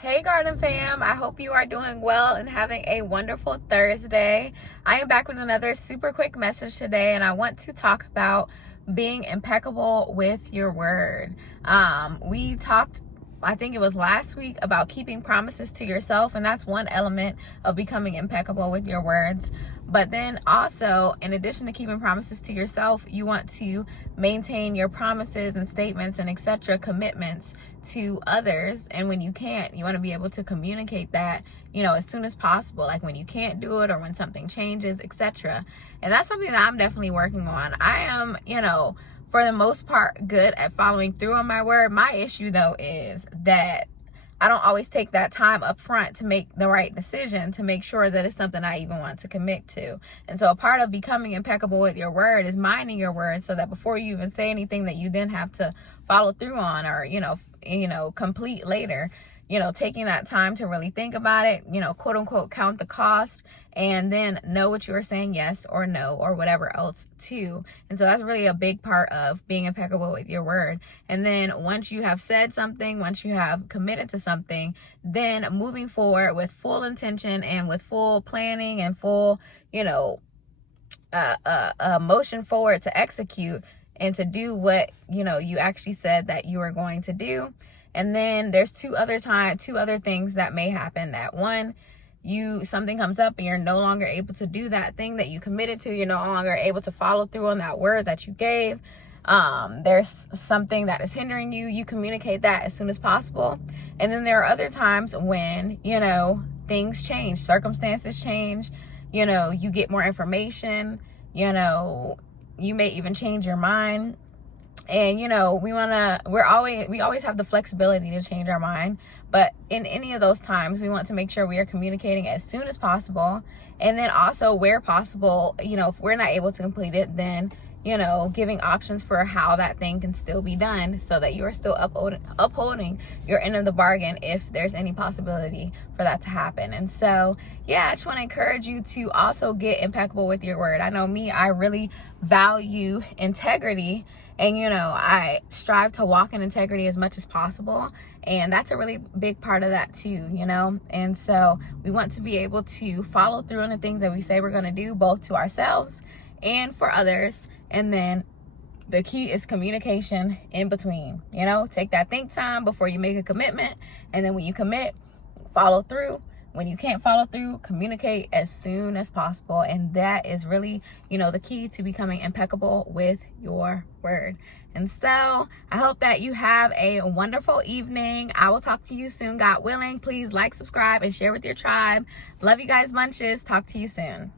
Hey Garden fam, I hope you are doing well and having a wonderful Thursday. I am back with another super quick message today, and I want to talk about being impeccable with your word. We talked, I think it was last week, about keeping promises to yourself, and that's one element of becoming impeccable with your words. But then also, in addition to keeping promises to yourself, you want to maintain your promises and statements and etc. commitments to others. And when you can't, you want to be able to communicate that, as soon as possible, like when you can't do it or when something changes, etc. And that's something that I'm definitely working on. I am, for the most part, good at following through on my word. My issue though is that I don't always take that time up front to make the right decision, to make sure that it's something I even want to commit to. And so a part of becoming impeccable with your word is minding your word, so that before you even say anything that you then have to follow through on or, complete later, taking that time to really think about it, quote unquote, count the cost, and then know what you are saying yes or no or whatever else to. And so that's really a big part of being impeccable with your word. And then once you have said something, once you have committed to something, then moving forward with full intention and with full planning and full, motion forward to execute and to do what, you actually said that you were going to do. And then there's two other things that may happen. That one, something comes up and you're no longer able to do that thing that you committed to. You're no longer able to follow through on that word that you gave. There's something that is hindering you. You communicate that as soon as possible. And then there are other times when, things change, circumstances change, you get more information, you may even change your mind. And we always have the flexibility to change our mind, but in any of those times we want to make sure we are communicating as soon as possible. And then also, where possible, if we're not able to complete it, then giving options for how that thing can still be done, so that you are still upholding your end of the bargain if there's any possibility for that to happen. And so, I just want to encourage you to also get impeccable with your word. I know me, I really value integrity, and I strive to walk in integrity as much as possible, and that's a really big part of that too. And so we want to be able to follow through on the things that we say we're going to do, both to ourselves and for others. And then the key is communication in between. Take that think time before you make a commitment, and then when you commit, follow through. When you can't follow through, communicate as soon as possible. And that is really, the key to becoming impeccable with your word. And so I hope that you have a wonderful evening. I will talk to you soon, God willing. Please like, subscribe, and share with your tribe. Love you guys bunches. Talk to you soon.